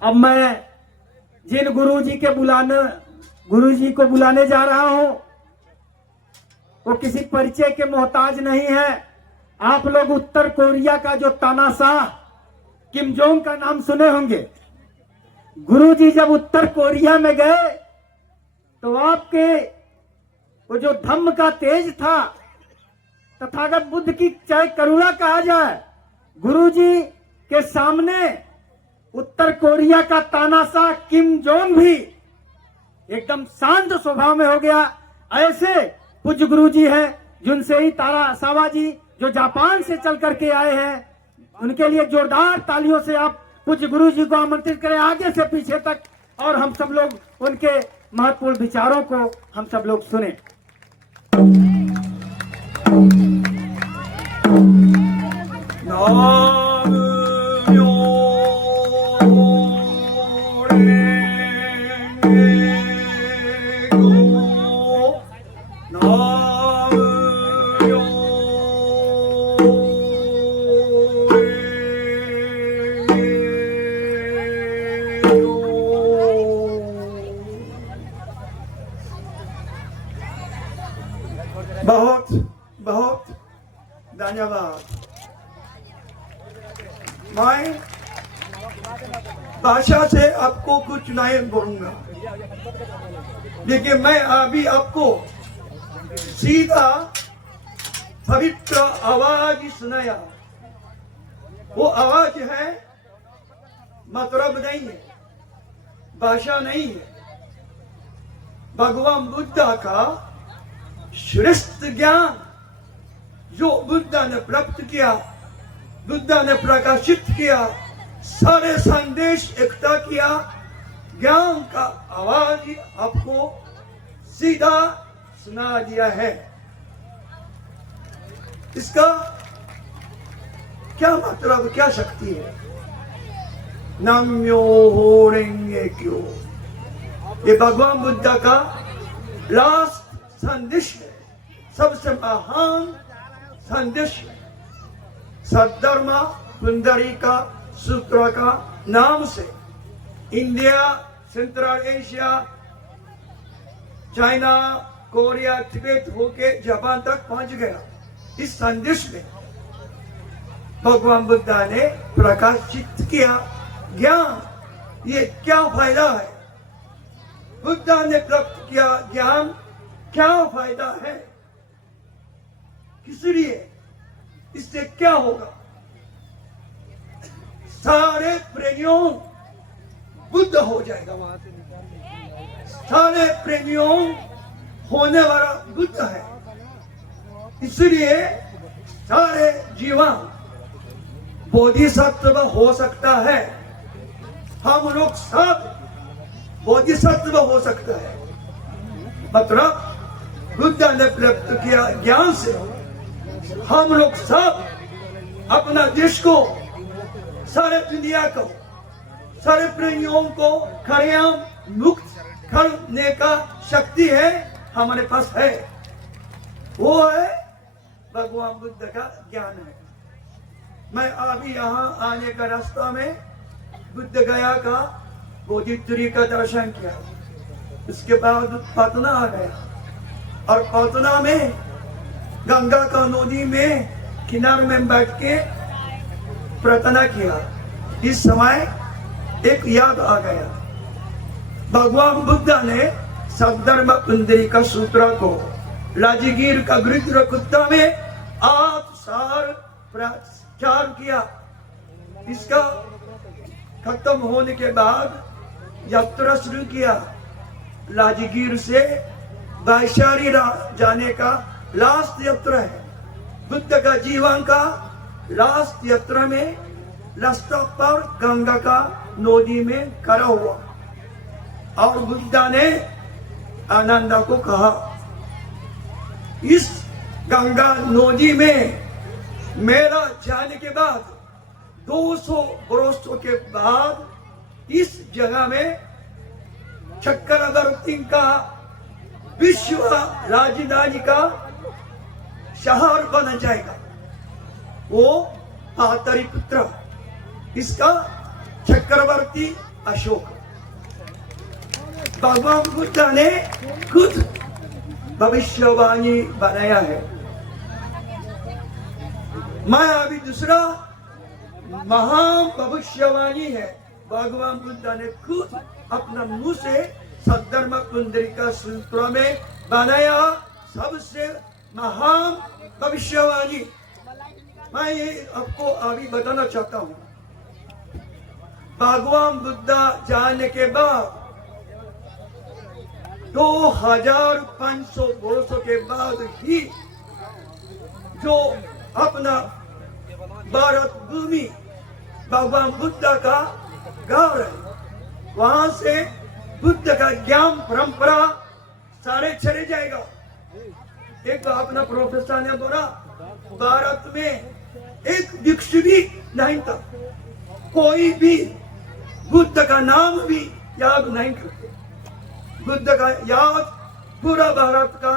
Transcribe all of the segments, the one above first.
अब मैं जिन गुरु जी को बुलाने जा रहा हूं वो किसी परिचय के मोहताज नहीं है। आप लोग उत्तर कोरिया का जो तानाशाह किम जोंग का नाम सुने होंगे। गुरु जी जब उत्तर कोरिया में गए तो आपके वो जो धम्म का तेज था, तथागत बुद्ध की चाहे करुणा कहा जाए, गुरु जी के सामने उत्तर कोरिया का तानाशाह किम जोंग भी एकदम शांत स्वभाव में हो गया। ऐसे पूज्य गुरु जी हैं जिनसे ही तारा सावा जी जो जापान से चल करके आए हैं, उनके लिए जोरदार तालियों से आप पूज्य गुरु जी को आमंत्रित करें आगे से पीछे तक, और हम सब लोग उनके महत्वपूर्ण विचारों को हम सब लोग सुने। बहुत बहुत धन्यवाद। मैं भाषा से आपको कुछ नहीं बोलूंगा, लेकिन मैं अभी आपको सीधा पवित्र आवाज सुनाया। वो आवाज है, मतलब नहीं है, भाषा नहीं है। भगवान बुद्ध का श्रेष्ठ ज्ञान जो बुद्ध ने प्राप्त किया, बुद्ध ने प्रकाशित किया, सारे संदेश एकता किया, ज्ञान का आवाज आपको सीधा सुना दिया है। इसका क्या मतलब, क्या शक्ति है? नाम्यो हो रेंगे क्यों, ये भगवान बुद्ध का लास्ट संदेश है, सबसे महान संदेश है। सद्धर्म पुंडरीका सूत्र का नाम से India, central Asia, China, Korea, Tibet होके जापान तक पहुंच गया। इस संदेश में भगवान बुद्ध ने प्रकाशित किया ज्ञान, ये क्या फायदा है, बुद्ध ने प्राप्त किया ज्ञान क्या फायदा है, किस लिए, इससे क्या होगा? सारे प्रेमियों बुद्ध हो जाएगा, सारे प्रेमियों होने वाला बुद्ध है। इसलिए सारे जीवन बोधिसत्व हो सकता है, हम लोग सब बोधिसत्व हो सकता है। मतलब बुद्ध ने प्राप्त किया ज्ञान से हम लोग सब अपना देश को, सारे दुनिया को, सारे प्रेमियों को खरियाम मुक्त करने का शक्ति है, हमारे पास है। वो है भगवान बुद्ध का ज्ञान है। मैं अभी यहाँ आने का रास्ता में बुद्ध गया का बोधित्री का दर्शन किया, उसके बाद पटना आ गया, और पटना में गंगा का नदी में किनारे में बैठ के प्रार्थना किया। इस समय एक याद आ गया, भगवान बुद्ध ने सद्धर्म पुंडरीका सूत्र को राजगीर का गृध्र कुत्ता में आप सार प्रचार किया। इसका खत्म होने के बाद यात्रा शुरू किया। राजगीर से वैशाली जाने का लास्ट यात्रा है, बुद्ध का जीवन का लास्ट यात्रा में रास्ता पर गंगा का नदी में खड़ा हुआ, और बुद्ध ने आनंद को कहा, इस गंगा नदी में मेरा जाने के बाद 200 वर्षों के बाद इस जगह में चक्रवर्ती का विश्व राजधानी का शहर बन जाएगा। वो पाटलिपुत्र, इसका चक्रवर्ती अशोक। भगवान बुद्ध ने खुद भविष्यवाणी बनाया है। मैं अभी दूसरा महान भविष्यवाणी है। भगवान बुद्ध ने खुद अपना मुंह से सद्धर्म कुंडलिका सूत्र में बनाया सबसे महान भविष्यवाणी। मैं ये आपको अभी बताना चाहता हूँ। भगवान बुद्ध जाने के बाद 2500 वर्षों के बाद ही जो अपना भारत भूमि भगवान बुद्ध का गांव है, वहां से बुद्ध का ज्ञान परंपरा सारे चले जाएगा। एक अपना प्रोफेसर ने बोला भारत में एक वृक्ष भी नहीं था, कोई भी बुद्ध का नाम भी याद नहीं करते। बुद्ध का याद पूरा भारत का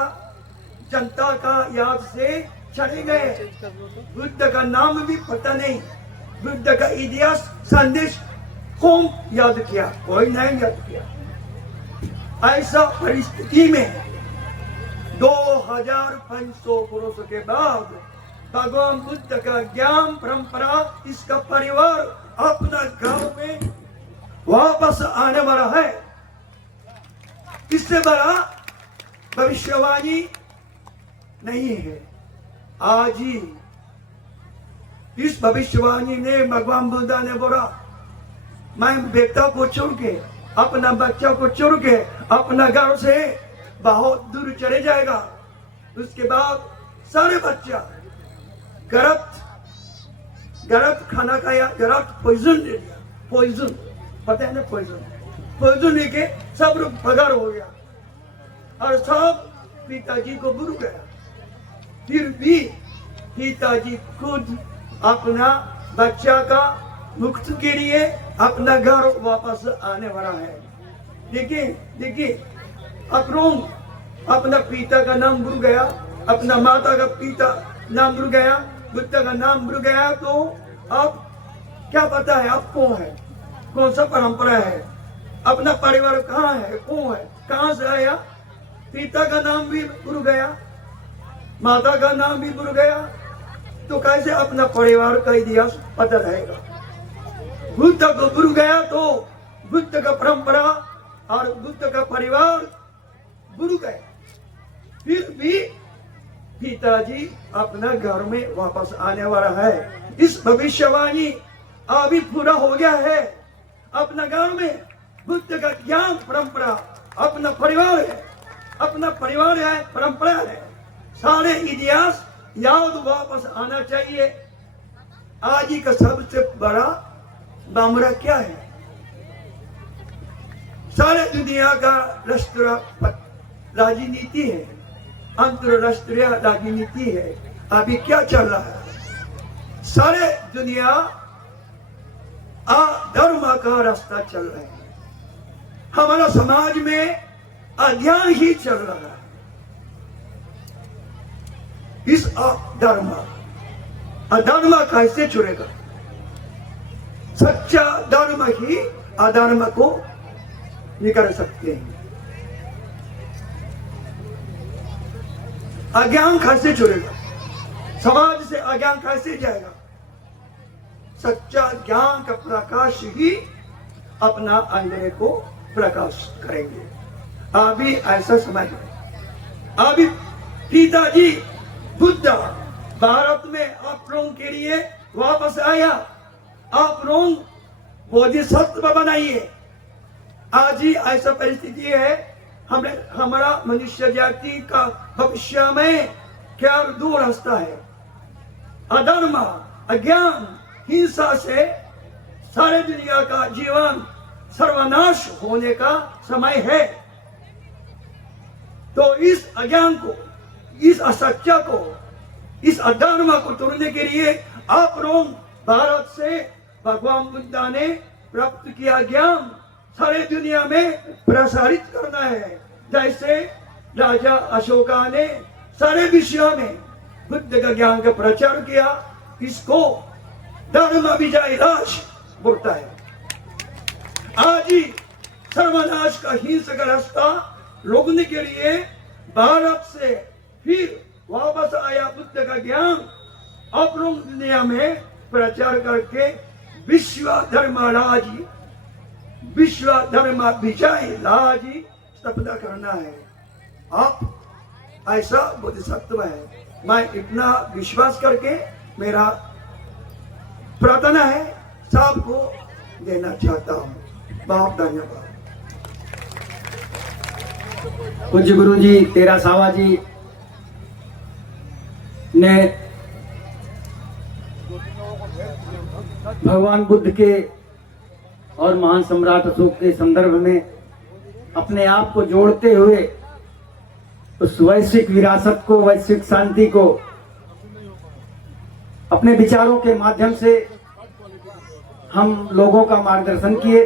जनता का याद से चले गए। बुद्ध का नाम भी पता नहीं, बुद्ध का इतिहास संदेश कौन याद किया? कोई नहीं याद किया। ऐसा परिस्थिति में 2500 वर्षों के बाद भगवान बुद्ध का ज्ञान परंपरा, इसका परिवार अपना गांव में वापस आने वाला है। इससे बड़ा भविष्यवाणी नहीं है। आज ही इस भविष्यवाणी ने भगवान बुद्ध ने बोला, मैं बेटा को छोड़ के, अपना बच्चा को छोड़ के अपना गांव से बहुत दूर चले जाएगा। उसके बाद सारे बच्चा गलत खाना खाया, गलत पॉइजन ले लिया। पॉइजन पता है ना, पॉइजन लेके सब लोग फगार हो गया और सब पिताजी को बुर गया। फिर भी पिताजी खुद अपना बच्चा का मुक्ति के लिए अपना घर वापस आने वाला है। देखिए अक्रोम अपना पिता का नाम भूल गया, अपना माता का पिता नाम भूल गया, बुद्ध का नाम भूल गया, तो अब क्या पता है आप कौन है, कौन सा परंपरा है, अपना परिवार कहाँ है, कौन है, कहाँ से आया? पिता का नाम भी भूल गया, माता का नाम भी भूल गया, तो कैसे अपना परिवार का इतिहास पता रहेगा? बुद्ध को भूल गया तो बुद्ध का परंपरा और बुद्ध का परिवार भूल गए। फिर भी पिताजी अपना घर में वापस आने वाला है। इस भविष्यवाणी अभी पूरा हो गया है। अपना गांव में बुद्ध का ज्ञान परंपरा, अपना परिवार है, अपना परिवार है, परंपरा है, सारे इतिहास याद वापस आना चाहिए। आज ही का सबसे बड़ा मामला क्या है? सारे दुनिया का राष्ट्र राजनीति है, अंतरराष्ट्रीय राजनीति है। अभी क्या चल रहा है? सारे दुनिया अधर्म का रास्ता चल रहा है। हमारा समाज में अज्ञान ही चल रहा है। इस अधर्म कैसे छुड़ेगा? सच्चा धर्म ही अधर्म को निकाल सकते हैं। अज्ञान कैसे छुड़ेगा? समाज से अज्ञान कैसे जाएगा? सच्चा ज्ञान का प्रकाश ही अपना अंधेरे को प्रकाश करेंगे। अभी ऐसा समय है। अभी पिताजी बुद्ध भारत में आप लोगों के लिए वापस आया। आप लोग बोधिसत्व बनाइए। आज ही ऐसा परिस्थिति है, हमारा मनुष्य जाति का भविष्य में क्या दो रास्ता है? अधर्म, अज्ञान, हिंसा से सारे दुनिया का जीवन सर्वनाश होने का समय है। तो इस अज्ञान को, इस असत्य को, इस अधर्म को तोड़ने के लिए आप लोग भारत से भगवान बुद्ध ने प्राप्त किया ज्ञान सारे दुनिया में प्रसारित करना है। जैसे राजा अशोका ने सारे विषयों में बुद्ध का ज्ञान का प्रचार किया। इसको धर्म विजय राज बोलता है। आज ही सर्वनाश का हिंसक रास्ता रोकने के लिए भारत से फिर वापस आया बुद्ध का ज्ञान अपनी दुनिया में प्रचार करके विश्व धर्म विजय राज स्थापना करना है। आप ऐसा बोधिसत्व है। मैं इतना विश्वास करके मेरा प्रार्थना है सबको देना चाहता हूँ। बहुत धन्यवाद। पूज्य गुरु जी तेरा सावा जी ने भगवान बुद्ध के और महान सम्राट अशोक के संदर्भ में अपने आप को जोड़ते हुए उस वैश्विक विरासत को, वैश्विक शांति को अपने विचारों के माध्यम से हम लोगों का मार्गदर्शन किए।